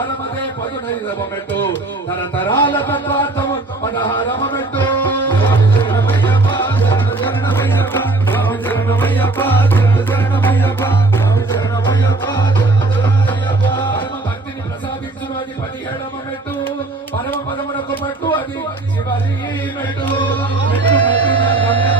సారమదే 15వ మెట్టు తరతరాల తత్వార్థము 16వ మెట్టు భక్తిని ప్రసాదించును అది 17వ మెట్టు పరమ పదమునకు మెట్టు అది చివరి మెట్టు మెట్టు